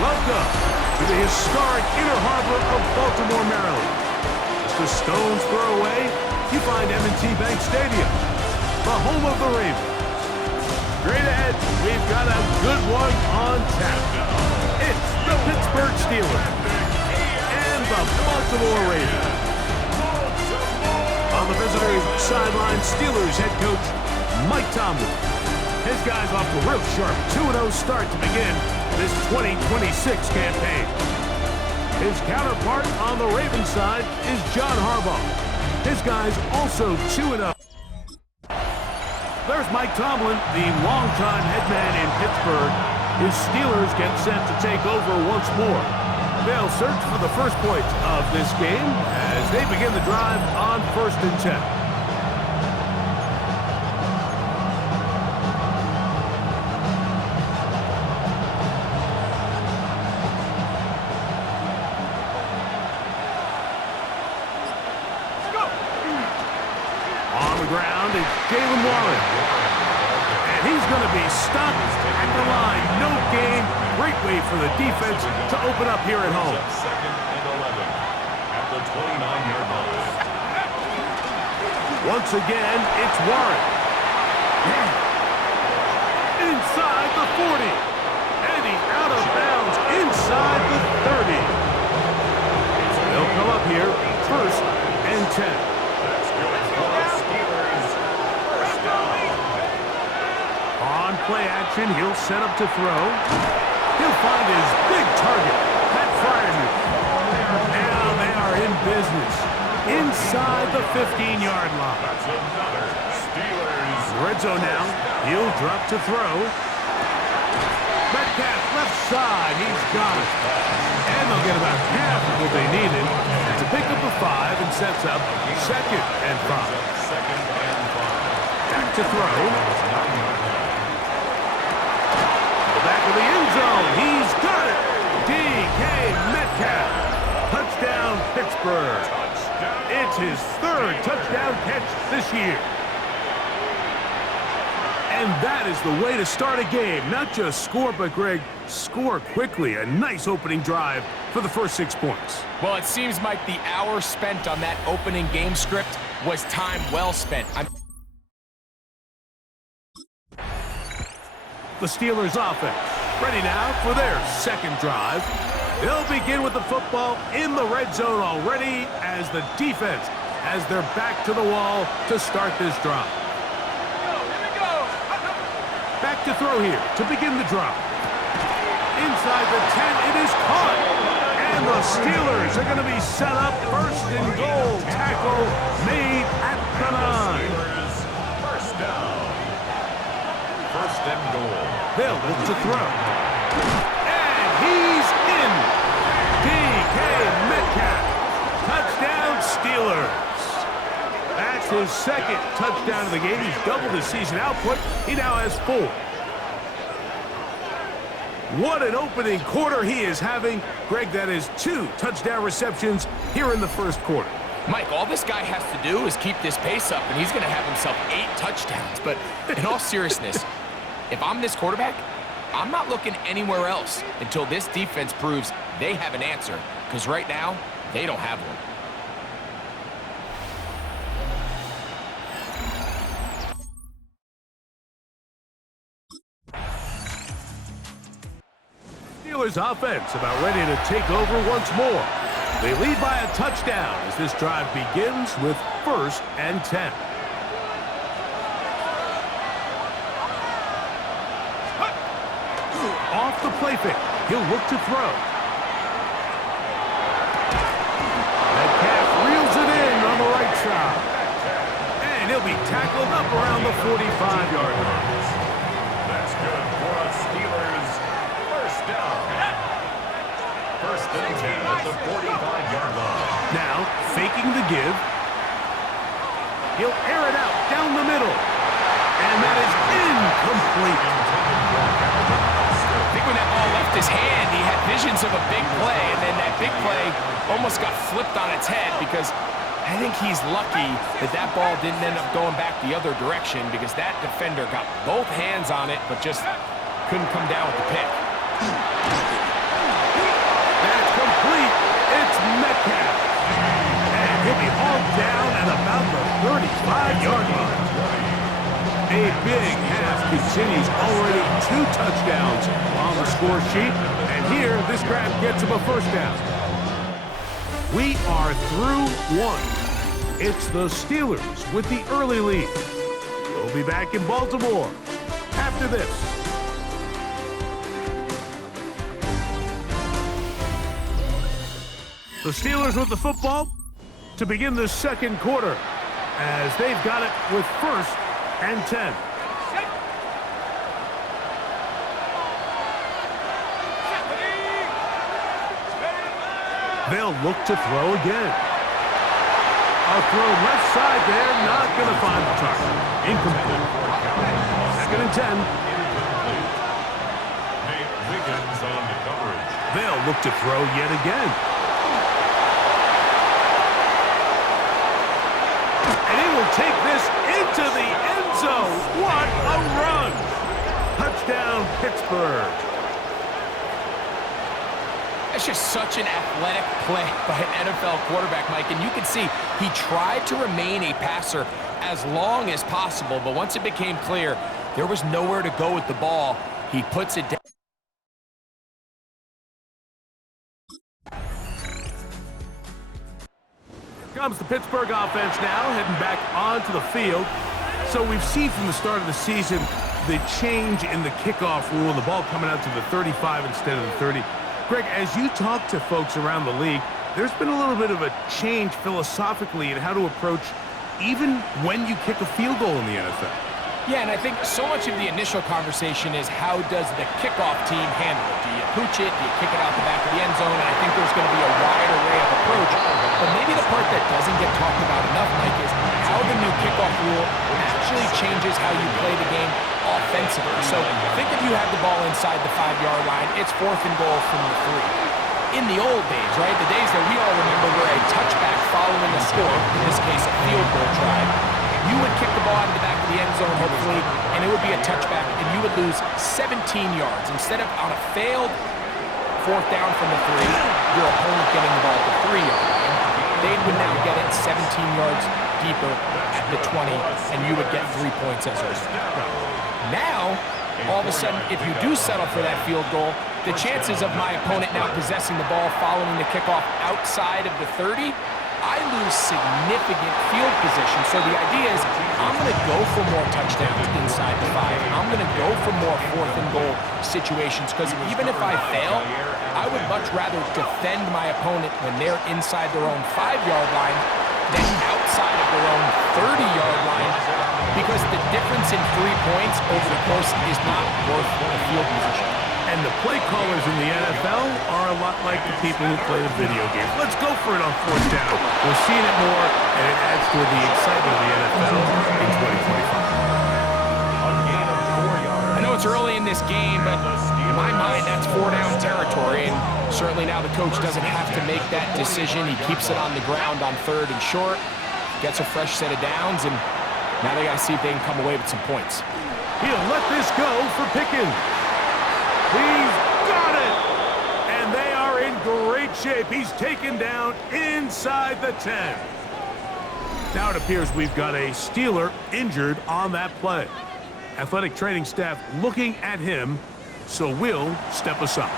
Welcome to the historic Inner Harbor of Baltimore, Maryland. Just a stone's throw away, you find M&T Bank Stadium, the home of the Ravens. Straight ahead, we've got a good one on tap. It's the Pittsburgh Steelers and the Baltimore Ravens. On the visitors' sideline, Steelers head coach Mike Tomlin. His guys off to a real sharp 2-0 start to begin this 2026 campaign. His counterpart on the Ravens side is John Harbaugh. His guys also 2-0. There's Mike Tomlin, the longtime head man in Pittsburgh. His Steelers get set to take over once more. They'll search for the first points of this game as they begin the drive on 1st and 10. Jalen Warren. And he's going to be stopped at the line. No game. Great way for the defense to open up here at home. Second and 11 at the 29-yard line. Once again, it's Warren. Inside the 40. And he's out of bounds inside the 30. They'll come up here 1st and 10. On play action, he'll set up to throw. He'll find his big target, Pat Fryerman. Now they are in business inside the 15-yard line. That's another Steelers. Red zone now. He'll drop to throw. Metcalf left side. He's got it. And they'll get about half of what they needed to pick up a 5 and sets up 2nd and 5. Second and 5. Back to throw. Back of the end zone. He's got it. DK Metcalf. Touchdown, Pittsburgh. It's his 3rd touchdown catch this year. And that is the way to start a game. Not just score, but, Greg, score quickly. A nice opening drive for the first 6 points. Well, it seems like the hour spent on that opening game script was time well spent. The Steelers offense ready now for their 2nd drive. They'll begin with the football in the red zone already as the defense has their back to the wall to start this drive. Back to throw here to begin the drive. Inside the 10, it is caught. And the Steelers are going to be set up 1st and goal. Tackle made at the 9. First down. 1st and goal. They'll look to throw. And he's in. DK Metcalf. Touchdown, Steelers. That's his 2nd touchdown of the game. He's doubled his season output. He now has 4. What an opening quarter he is having. Greg, that is 2 touchdown receptions here in the 1st quarter. Mike, all this guy has to do is keep this pace up, and he's going to have himself 8 touchdowns. But in all seriousness, if I'm this quarterback, I'm not looking anywhere else until this defense proves they have an answer, because right now, they don't have one. Steelers offense about ready to take over once more. They lead by a touchdown as this drive begins with 1st and 10. Off the play fake. He'll look to throw. Metcalf reels it in on the right side. And he'll be tackled up around the 45-yard line. That's good for us Steelers. 1st down. 1st and 10 at the 45-yard line. Now, faking the give. He'll air it out down the middle. And that is incomplete. I think when that ball left his hand, he had visions of a big play, and then that big play almost got flipped on its head because I think he's lucky that that ball didn't end up going back the other direction because that defender got both hands on it but just couldn't come down with the pick. Metcalf. And he'll be hauled down at about the 35-yard line. A big half continues, already 2 touchdowns on the score sheet. And here, this grab gets him a first down. We are through 1. It's the Steelers with the early lead. We'll be back in Baltimore after this. The Steelers with the football to begin the second quarter as they've got it with 1st and 10. They'll look to throw again. A throw left side there, not going to find the target. Incomplete. 2nd and 10. Wiggins on the coverage. They'll look to throw yet again. And he will take this into the end zone. What a run! Touchdown, Pittsburgh. It's just such an athletic play by an NFL quarterback, Mike, and you can see he tried to remain a passer as long as possible, but once it became clear there was nowhere to go with the ball, he puts it down. Comes the Pittsburgh offense now, heading back onto the field. So we've seen from the start of the season the change in the kickoff rule, the ball coming out to the 35 instead of the 30. Greg, as you talk to folks around the league, there's been a little bit of a change philosophically in how to approach even when you kick a field goal in the NFL. Yeah, and I think so much of the initial conversation is how does the kickoff team handle it? Do you pooch it? Do you kick it out the back of the end zone? And I think there's going to be a wide array of approach. But maybe the part that doesn't get talked about enough, Mike, is how the new kickoff rule actually changes how you play the game offensively. So think if you have the ball inside the 5-yard line, it's 4th and goal from the 3. In the old days, right, the days that we all remember were a touchback following a score, in this case a field goal try, you would kick the ball out of the back of the end zone, hopefully, and it would be a touchback, and you would lose 17 yards. Instead of on a failed 4th down from the 3, your opponent getting the ball at the 3-yard line, they would now get it 17 yards deeper at the 20, and you would get 3 points as a result. Now, all of a sudden, if you do settle for that field goal, the chances of my opponent now possessing the ball following the kickoff outside of the 30, I lose significant field position. So the idea is I'm going to go for more touchdowns inside the 5. I'm going to go for more 4th and goal situations because even if I fail, I would much rather defend my opponent when they're inside their own 5-yard line than outside of their own 30-yard line because the difference in 3 points over the course is not worth the field position. And the play callers in the NFL are a lot like the people who play the video games. Let's go for it on 4th down. We're seeing it more, and it adds to the excitement of the NFL in 2025. I know it's early in this game, but in my mind, that's 4-down territory, and certainly now the coach doesn't have to make that decision. He keeps it on the ground on 3rd and short, gets a fresh set of downs, and now they got to see if they can come away with some points. He'll let this go for Pickens. He's got it! And they are in great shape. He's taken down inside the 10. Now it appears we've got a Steeler injured on that play. Athletic training staff looking at him, so we'll step aside.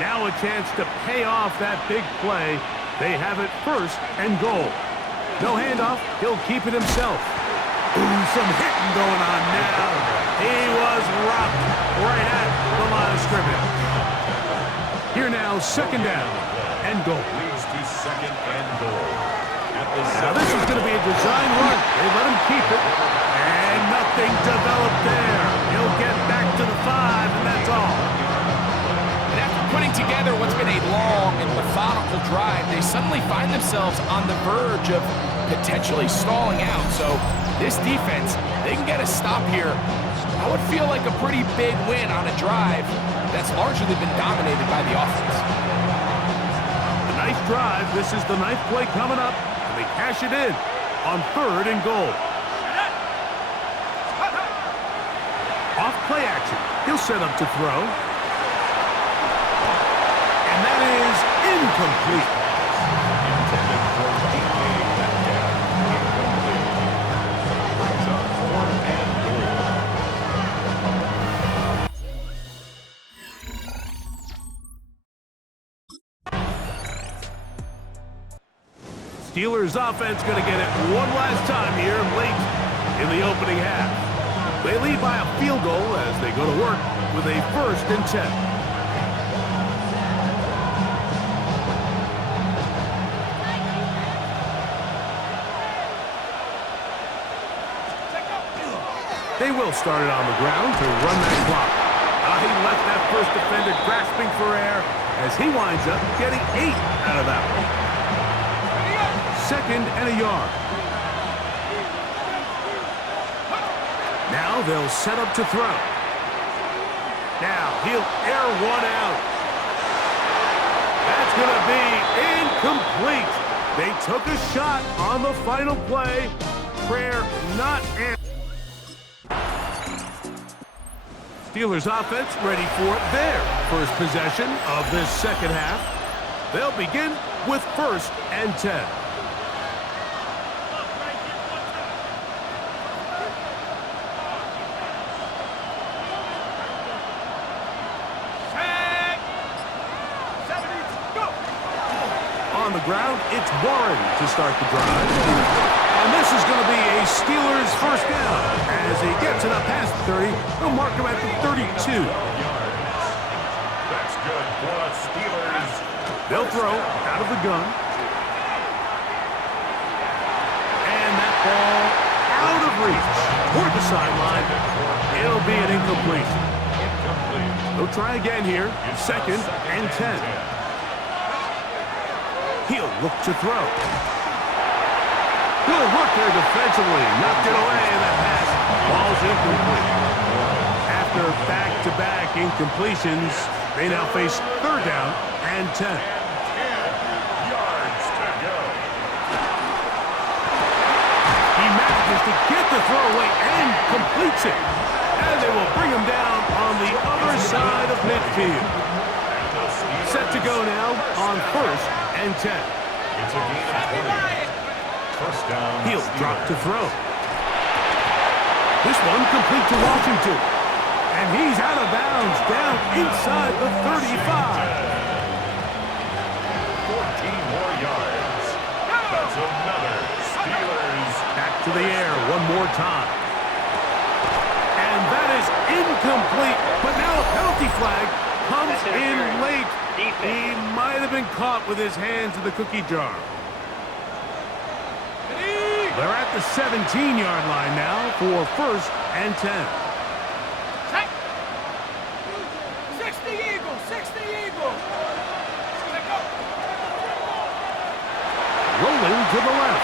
Now a chance to pay off that big play. They have it 1st and goal. No handoff. He'll keep it himself. Ooh, some hitting going on now. He was rocked right at the line of scrimmage. Here now, 2nd down and goal. Leads to 2nd and goal. Now this is going to be a design run. They let him keep it. And nothing developed there. He'll get back to the 5, and that's all. And after putting together what's been a long and methodical drive, they suddenly find themselves on the verge of potentially stalling out. So this defense, they can get a stop here. I would feel like a pretty big win on a drive that's largely been dominated by the offense. A nice drive. This is the 9th play coming up, and they cash it in on 3rd and goal. Off play action. He'll set up to throw. And that is incomplete. Intended for DK Metcalf. Incomplete. Brings up 4th and goal. Steelers offense going to get it one last time here late in the opening half. They lead by a field goal as they go to work with a 1st and 10. They will start it on the ground to run that clock. He left that first defender grasping for air as he winds up getting 8 out of that one. 2nd and a yard. Now they'll set up to throw. Now he'll air one out. That's going to be incomplete. They took a shot on the final play. Prayer not answered. Steelers offense ready for their first possession of this second half. They'll begin with 1st and 10. On the ground, it's Warren to start the drive. And this is going to be a Steelers first down. As he gets it up past the 30, they'll mark him at the 32. That's good for the Steelers. They'll throw out of the gun. And that ball out of reach toward the sideline. It'll be an incompletion. They'll try again here. 2nd and 10. He'll look to throw. Good work there defensively. Knocked it away, and that pass falls incomplete. After back-to-back incompletions, they now face 3rd down and 10. 10 yards to go. He manages to get the throw away and completes it. And they will bring him down on the other side of midfield. Set to go now on 1st and 10. It's a gain of 20. First down. He'll drop to throw. This one complete to Washington. And he's out of bounds down inside the 35. 14 more yards. That's another Steelers. Back to the air one more time. And that is incomplete. But now a penalty flag comes in late. He might have been caught with his hands in the cookie jar. They're at the 17-yard line now for 1st and 10. 60 Eagles, 60 Eagles. Rolling to the left.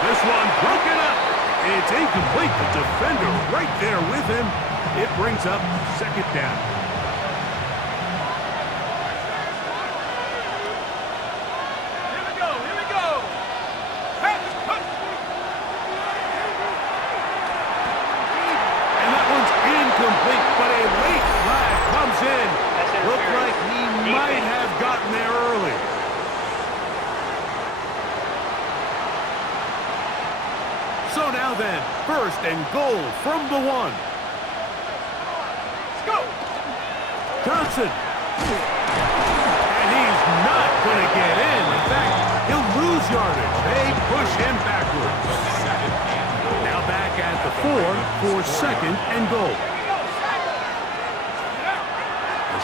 This one broken up. It's incomplete. The defender right there with him. It brings up 2nd down. Complete, but a late flag comes in. Looked like he might have gotten there early. So now then, 1st and goal from the 1. Let's go. Johnson. And he's not going to get in. In fact, he'll lose yardage. They push him backwards. Now back at the 4 for 2nd and goal.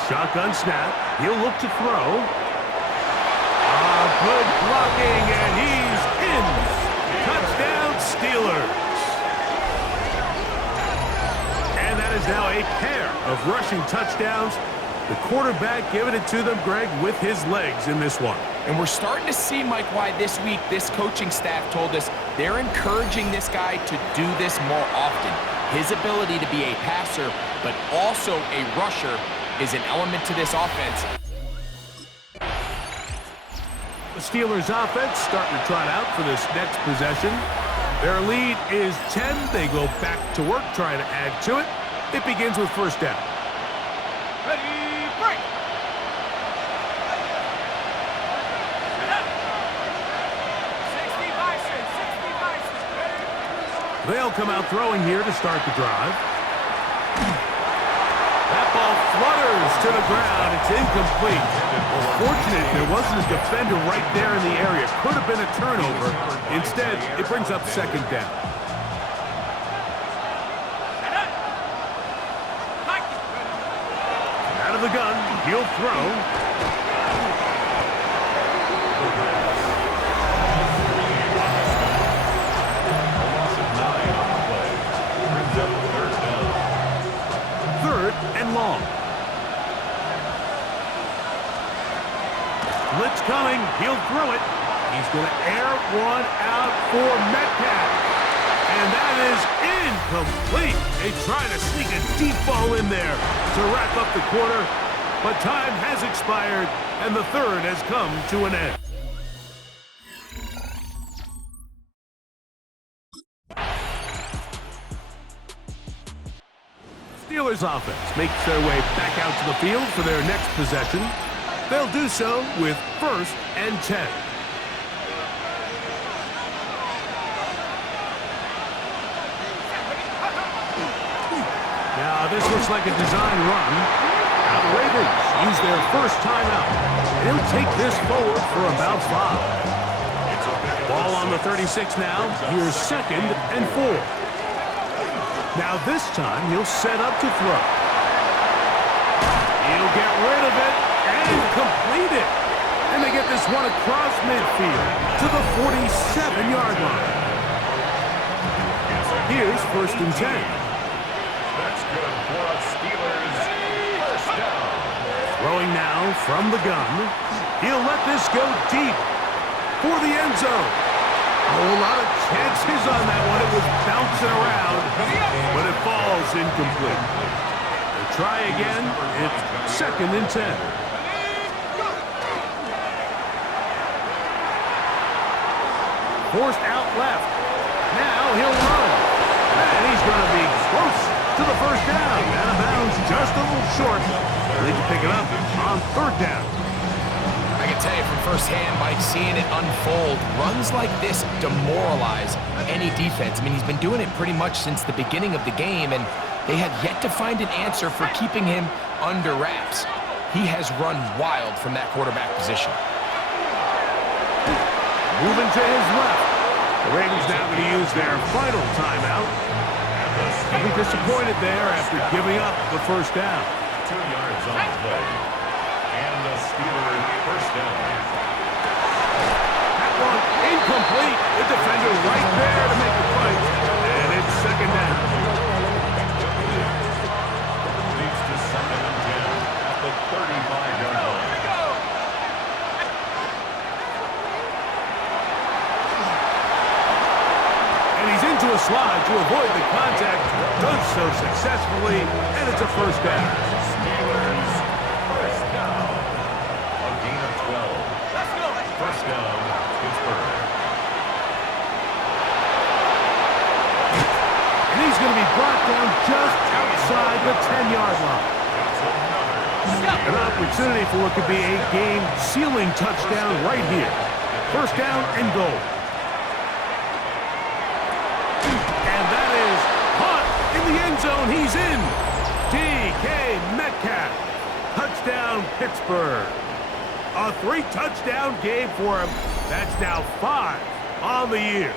Shotgun snap. He'll look to throw. Good blocking, and he's in. Touchdown, Steelers. And that is now a pair of rushing touchdowns. The quarterback giving it to them, Greg, with his legs in this one. And we're starting to see, Mike, why this week this coaching staff told us they're encouraging this guy to do this more often. His ability to be a passer, but also a rusher, is an element to this offense. The Steelers offense starting to trot out for this next possession. Their lead is 10. They go back to work trying to add to it. It begins with 1st down. Ready, break. They'll come out throwing here to start the drive. That ball flutters to the ground. It's incomplete. Well, fortunate there wasn't a defender right there in the area. Could have been a turnover. Instead, it brings up second down. Out of the gun, he'll throw. Third and long. Blitz coming. He'll throw it. He's going to air one out for Metcalf. And that is incomplete. They try to sneak a deep ball in there to wrap up the quarter. But time has expired, and the third has come to an end. Steelers offense makes their way back out to the field for their next possession. They'll do so with 1st and 10. Now this looks like a design run. Now the Ravens use their first timeout. They'll take this forward for about 5. Ball on the 36 now. Here's 2nd and 4. Now this time, he'll set up to throw. He'll get rid of it and complete it. And they get this one across midfield to the 47-yard line. Here's 1st and 10. That's good for us, Steelers. First down. Throwing now from the gun. He'll let this go deep for the end zone. A whole lot of chances on that one. It was bouncing around, but it falls incomplete. They'll try again. It's 2nd and 10. Forced out left. Now he'll run. And he's going to be close to the first down. Out of bounds, just a little short. They can pick it up on 3rd down. I can tell you from firsthand, Mike, seeing it unfold, runs like this demoralize any defense. I mean, he's been doing it pretty much since the beginning of the game, and they have yet to find an answer for keeping him under wraps. He has run wild from that quarterback position. Moving to his left. The Ravens now going to use their final timeout. They'll be disappointed there after giving up the first down. 2 yards on the play. And the Steelers first down. That one incomplete. The defender right there to make the fight. And it's 2nd down. Leads to 2nd and 10 at the 35-yard line. And he's into a slide to avoid the contact. Does so successfully. And it's a first down. Steelers first down. A gain of 12. Let's go. First down, Pittsburgh. And he's going to be brought down just outside the 10-yard line. An opportunity for what could be a game-sealing touchdown right here. First down and goal. And that is caught in the end zone. He's in. DK Metcalf. Touchdown, Pittsburgh. A 3-touchdown game for him. That's now 5 on the year.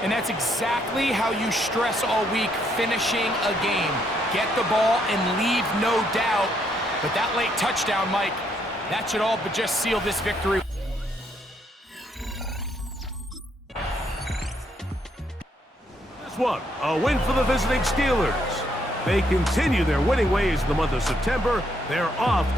And that's exactly how you stress all week, finishing a game. Get the ball and leave no doubt. But that late touchdown, Mike, that should all but just seal this victory. This one, a win for the visiting Steelers. They continue their winning ways in the month of September. They're off to